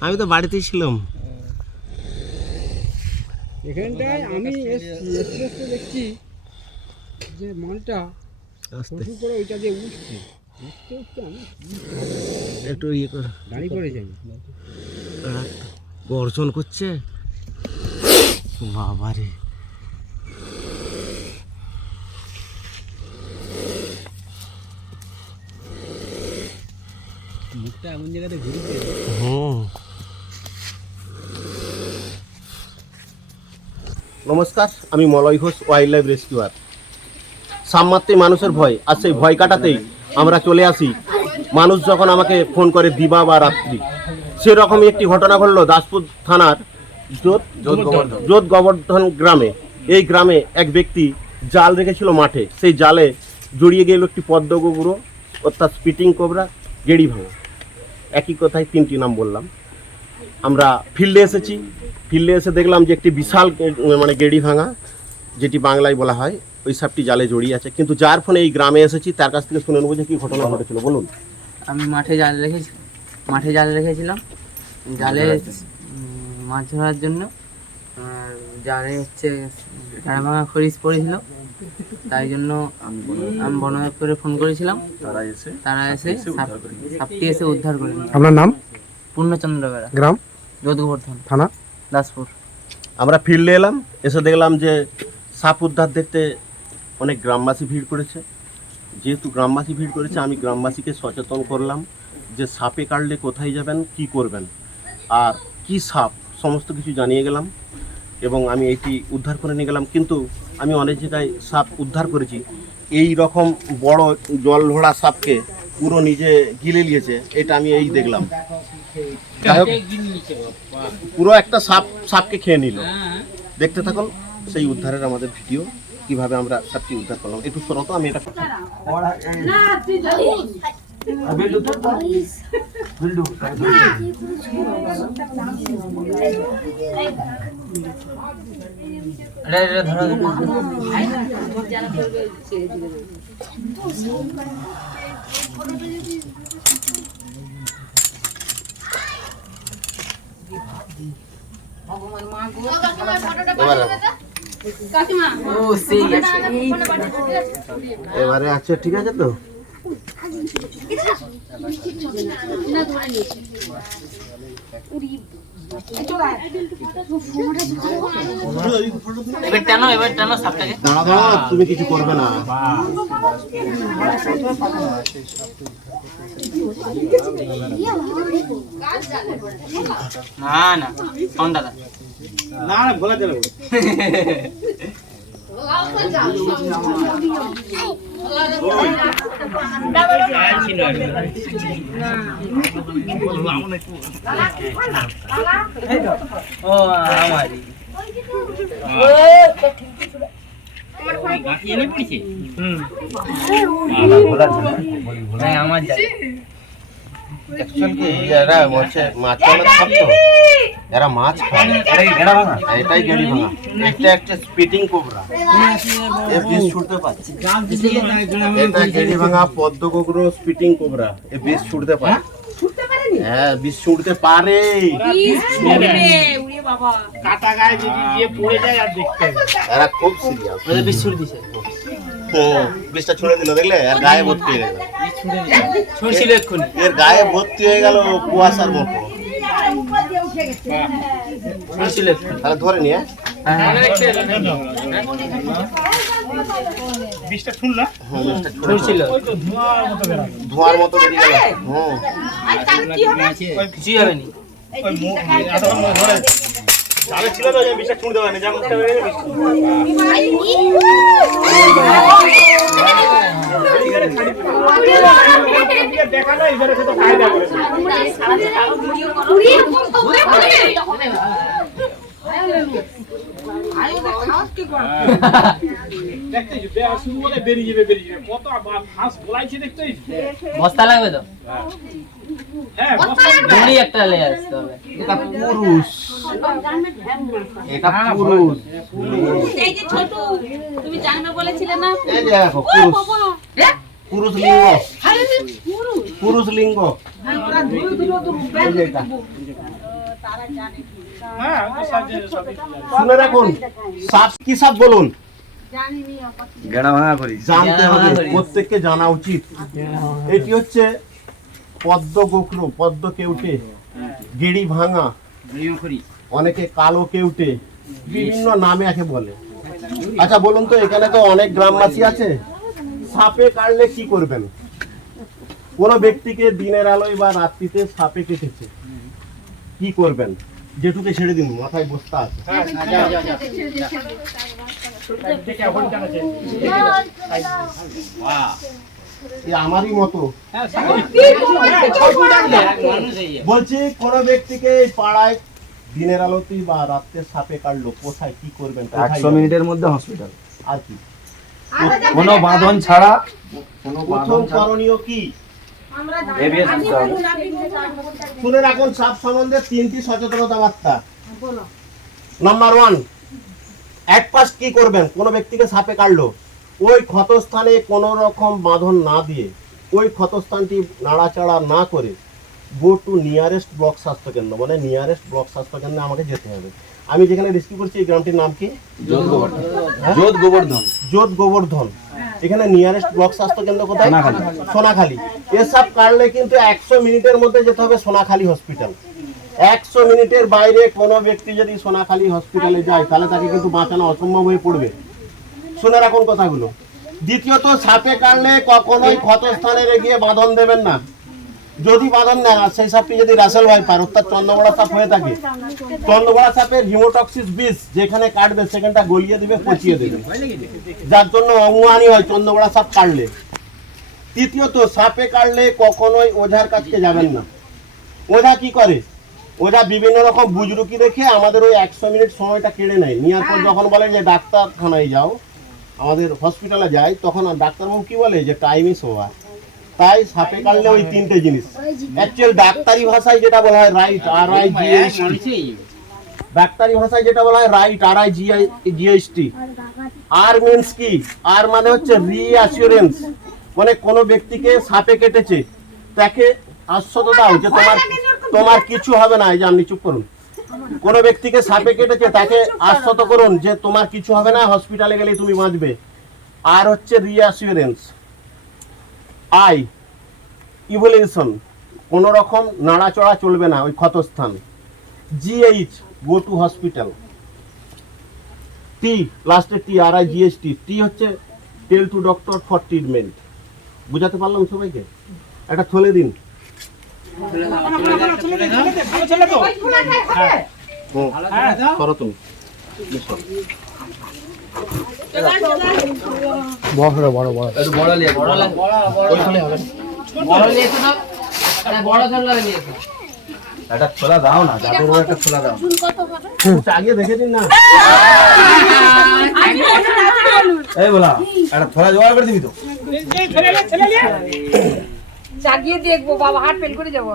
আমি তো বাড়িতেই ছিলাম। এখানটায় আমি এসে দেখছি যে মালটা শুরু করে ওইটা দিয়ে উঠছে। উঠতে উঠতে আমি একটু ইয়ে কর। পড়েছি আমি রাখ। গর্জন করছে। বাবারে। মুখটা এমন জায়গাতে ঘুরেছে। হুম। নমস্কার আমি Malay Ghosh wild life rescuer সামমাত্রে মানুষের ভয় আর সেই ভয় কাটাতেই আমরা চলে আসি। মানুষ যখন আমাকে ফোন করে দিবা বা রাত্রি সেরকমই একটি ঘটনা ঘটলো দাসপুর থানার জোত জোত গোবর্ধন গ্রামে। এই গ্রামে এক ব্যক্তি জাল রেখেছিল মাঠে। সেই জালে জড়িয়ে গেল একটি পদ্ম গুঁড়ো অর্থাৎ স্পিটিং কোবরা গেড়ি ভাঙা। একই কথায় তিনটি নাম বললাম। আমরা ফিল্ডে এসেছি। ফিল্ডে এসে দেখলাম যে একটি বিশাল মানে গেড়ি ভাঙা যেটি বাংলায় বলা হয় ওই সাপটি জালে জড়িয়ে আছে। কিন্তু যার ফোনে এই গ্রামে এসেছি তার কাছ থেকে শুনে নেব যে কি ঘটনা ঘটেছিল। বলুন। আমি মাঠে জাল রেখেছি মাঠে জাল রেখেছিলাম। জালে মাছ ধরার জন্য। আর জালে হচ্ছে চারা ভাঙা খরিস পড়েছিল। তাই জন্য আমি বন দপ্তরে ফোন করেছিলাম। তারা এসে তারা এসে সাপটি এসে উদ্ধার করে আপনার নাম? পূর্ণচন্দ্র বেড়া। গ্রাম? যোধগোবর্ধন থানা? দাসপুর। আমরা ফিল্ডে এলাম এসে দেখলাম যে সাপ উদ্ধার দেখতে অনেক গ্রামবাসী ভিড় করেছে। যেহেতু গ্রামবাসী ভিড় করেছে আমি গ্রামবাসীকে সচেতন করলাম যে সাপে কাটলে কোথায় যাবেন কি করবেন আর কি সাপ সমস্ত কিছু জানিয়ে গেলাম এবং আমি এটি উদ্ধার করে নিয়ে গেলাম। কিন্তু আমি অনেক জায়গায় সাপ উদ্ধার করেছি। এই রকম বড় জল ভরা সাপকে পুরো নিজে গিলে নিয়েছে এটা আমি এই দেখলাম। পুরো একটা সাপ সাপকে খেয়ে নিল। দেখতে থাকুন সেই উদ্ধারের আমাদের ভিডিও কীভাবে আমরা সাপটি উদ্ধার করলাম। একটু সরো তো আমি এটা ও সেই আছে। এবারে আছে ঠিক আছে তো? এবার টানো এবার টানো সাপটাকে। দাঁড়া দাঁড়া তুমি কিছু করবে না। না না কোন দাদা? না না ভোলা চলে ও আমারই আমার জানি হচ্ছে মাছ অনেক খাতো এরা মাছ খায়। এটাই গেড়ি ভাঙা। একটা একটা স্পিটিং কোবরা এ বিষ ছুটতে পারছে। এটা গেড়ি ভাঙা পদ্ম কোবরা স্পিটিং কোবরা এ বিষ ছুটতে পারে। হ্যাঁ? বিষ ছুটতে পারে। কাটা গায়ে যদি পড়ে যায় আর দেখতে এরা খুব সিরিয়াস দিছে। হুম বিষটা ছুড়ে দিল দেখলে? আর গায়ে ভর্তি হয়ে গেল। ছুটছিল এক্ষুনি। এর গায়ে ভর্তি হয়ে গেল কুয়াশার মতো। এক্ষুনি। তাহলে ধরে নিয়ে। হ্যাঁ। ছুটছিল ধোঁয়ার মতো বেরিয়ে গেল। হুম কিছুই হবে নি ছিল তো পারেনি হয়ে করে বেরিয়ে যাবে বেরিয়ে যাবে। কত বা- ফাঁস বলাইছে দেখতেই বস্তা লাগবে তো? হ্যাঁ একটা লেগে আসতে হবে। এটা পুরুষ। এটা পুরুষ। এই যে ছোট তুমি জানবে বলেছিলে না? এই দেখো পুরুষ। পুরুষ লিঙ্গ। পুরুষ। লিঙ্গ। এই যে এটা। শুনে রাখুন সাপ কি সাপ বলুন? গেড়া ভাঙা করি। জানতে হবে প্রত্যেককে জানা উচিত। এটি হচ্ছে পদ্ম গোখরো পদ্ম কেউটে গেড়ি ভাঙা। অনেকে কালো কেউটে বিভিন্ন নামে একে বলে। আচ্ছা বলুন তো এখানে তো অনেক গ্রামবাসী আছে। সাপে কাটলে কি করবেন? কোনো ব্যক্তিকে দিনের আলোয় বা রাত্রিতে সাপে কেটেছে। কি করবেন? যেটুকে ছেড়ে দিন মাথায় বস্তা আছে। এ আমারই মতো। বলছি কোন ব্যক্তিকে পাড়ায় দিনের আলোতেই বা রাত্রে সাপে কাটলো কোথায় কি করবেন একশো মিনিটের মধ্যে হসপিটাল আর কি? কোনো বাঁধন ছাড়া কোনো প্রথম করণীয় কি? শুনে রাখুন সাপ সম্বন্ধে তিনটি সচেতনতা বার্তা। নাম্বার ওয়ান এক ফার্স্ট কি করবেন? কোন ব্যক্তিকে সাপে কাটলো। ওই ক্ষতস্থানে কোনো রকম বাঁধন না দিয়ে ওই ক্ষতস্থানটি নাড়াচাড়া না করে গো টু নিয়ারেস্ট ব্লক স্বাস্থ্যকেন্দ্র মানে নিয়ারেস্ট ব্লক স্বাস্থ্যকেন্দ্রে আমাকে যেতে হবে। আমি যেখানে রেস্কিউ করছি এই গ্রামটির নাম কি? যোধ গোবর্ধন। যোধ গোবর্ধন। এখানে নিয়ারেস্ট ব্লক স্বাস্থ্য কেন্দ্র কোথায়? সোনাখালী। সোনাখালী। এসব কাটলে কিন্তু একশো মিনিটের মধ্যে যেতে হবে সোনাখালী হসপিটাল একশো মিনিটের বাইরে কোনো ব্যক্তি যদি সোনাখালী হসপিটালে যায় তাহলে তাকে কিন্তু বাঁচানো অসম্ভব হয়ে পড়বে। শুনে রাখুন কথাগুলো। দ্বিতীয়ত, সাপে কাটলে কখনোই ক্ষতস্থানে গিয়ে বাঁধন দেবেন না। যদি বাঁধন আর সেই সাপটি যদি রাসেল ভাইপার অর্থাৎ চন্দ্রবড়া সাপ হয়ে থাকে। চন্দ্রবড়া সাপের হিমোটক্সিস বিষ যেখানে কাটবে, সেখানটা গলিয়ে দিবে, পচিয়ে দেবে। যার জন্য অঙ্গহানি হয় চন্দ্রবড়া সাপ কাটলে। তৃতীয়ত, সাপে কাটলে কখনোই ওঝার কাছকে যাবেন না। ওঝা কি করে? ওঝা বিভিন্ন রকম বুজরুকি দেখে আমাদের ওই একশো মিনিট সময়টা কেড়ে নেয়। নেওয়ার পর যখন বলে যে, ডাক্তারখানায় যাও আমাদের হসপিটালে যাই তখন ডাক্তারবাবু কি বলে? যে টাইম ইস ওভার তাই সাপে কাটলে ওই তিনটে জিনিস। অ্যাকচুয়াল ডাক্তারি ভাষায় যেটা বলা হয় রাইট আর আই জি ডাক্তারি ভাষায় যেটা বলা হয় right R I GI GST আর মিন্স কি? আর মানে হচ্ছে রিঅ্যাসুরেন্স মানে কোনো ব্যক্তিকে সাপে কেটেছে তাকে আশ্বত দাও যে তোমার তোমার কিছু হবে না। এই যে আপনি চুপ করুন। কোনো ব্যক্তিকে সাপে কেটেছে তাকে আশ্বত করুন যে তোমার কিছু হবে না হসপিটালে গেলে তুমি বাঁচবে। আর হচ্ছে রিঅ্যাসুরেন্স আই ইভলিউশন কোনো রকম নাড়াচড়া চলবে না, ওই ক্ষতস্থান। GH go to hospital T লাস্টে T R I GST T হচ্ছে tell to doctor for treatment বুঝাতে পারলাম সবাইকে? একটা থলে দিন। করো তুমি একটু বড় বড় বড় নিয়ে একটা বড় ধরলে নিয়ে একটা খোলা দাও না যাদের একটা খোলা দাও আগে দেখে দিন না এই বলা একটা থোলা জোগাড় করে দিবি তো জাগিয়ে দেখব বাবা হাট ফেল করে যাব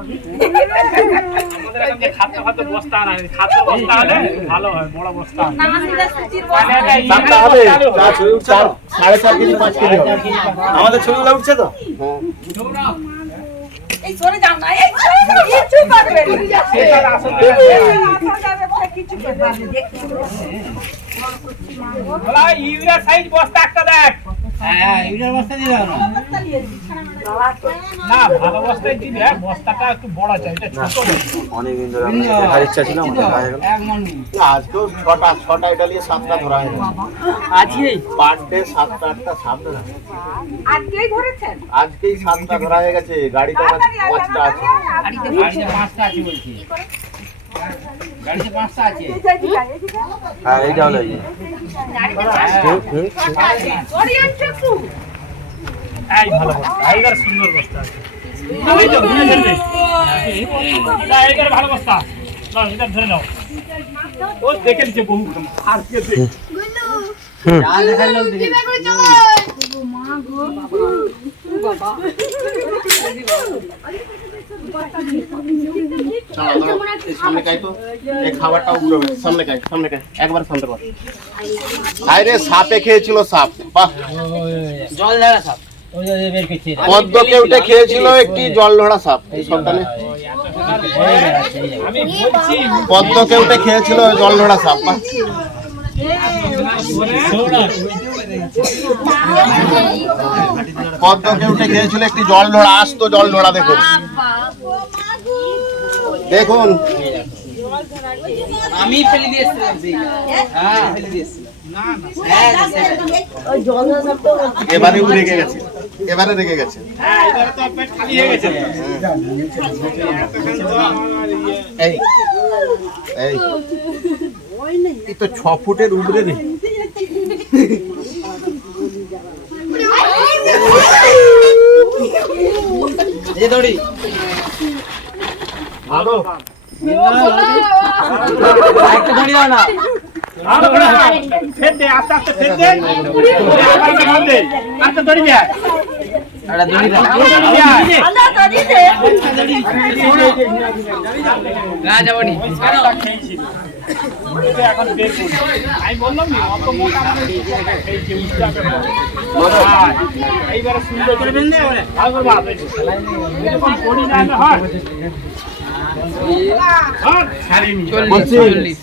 সাড়ে চার কেজি পাঁচ কেজি আমাদের ছবিগুলো উঠছে তো? হ্যাঁ। এই সরে না। এই করবে। মাথা যাবে, পরে কিচ্ছু করবে বস্তা দেখ না। ভালো বস্তায় দিবি হ্যাঁ বস্তাটা একটু বড় চাই এটা ছোট বস্তা। অনেকদিন ধরে আমাদের দেখার ইচ্ছা ছিল আমাদের দেখা গেল। আজকেও ছটা ছটা এটা নিয়ে সাতটা ধরা হয়ে আজকেই পার ডে সাতটা আটটা আজকেই ধরেছেন? আজকেই সাতটা ধরা হয়ে গেছে গাড়িতে পাঁচটা আছে হ্যাঁ আনছো একটু। এই ভালো বস্তা সুন্দর বস্তা ভালো বস্তা ধরে নাও ও দেখে নিচ্ছে বহু দেখ যা দেখে সাপে খেয়েছিল সাপ। বাহ। পদ্ম খেয়েছিল একটি জল ধরা সাপ। সন্তানে পদ্ম কেউটে খেয়েছিল জল ধরা সাপ। বাহ। পদ্মকে উঠে খেয়েছিল একটি জল ঢোড়া আসতো জল ঢোড়া দেখো। দেখুন। আমি ফেলে হ্যাঁ? ফেলে হ্যাঁ, হ্যাঁ, হ্যাঁ। এবারে রেগে গেছে। এবারে রেগে গেছে। এই তো ছ ফুটের উপরে রে দৌড়ি। ধরো একটা ধরে দাও না আমি বললাম অত মোটা এইবারে সুন্দর করে বেঁধে ভালো করে ভালো হয় চল্লিশ।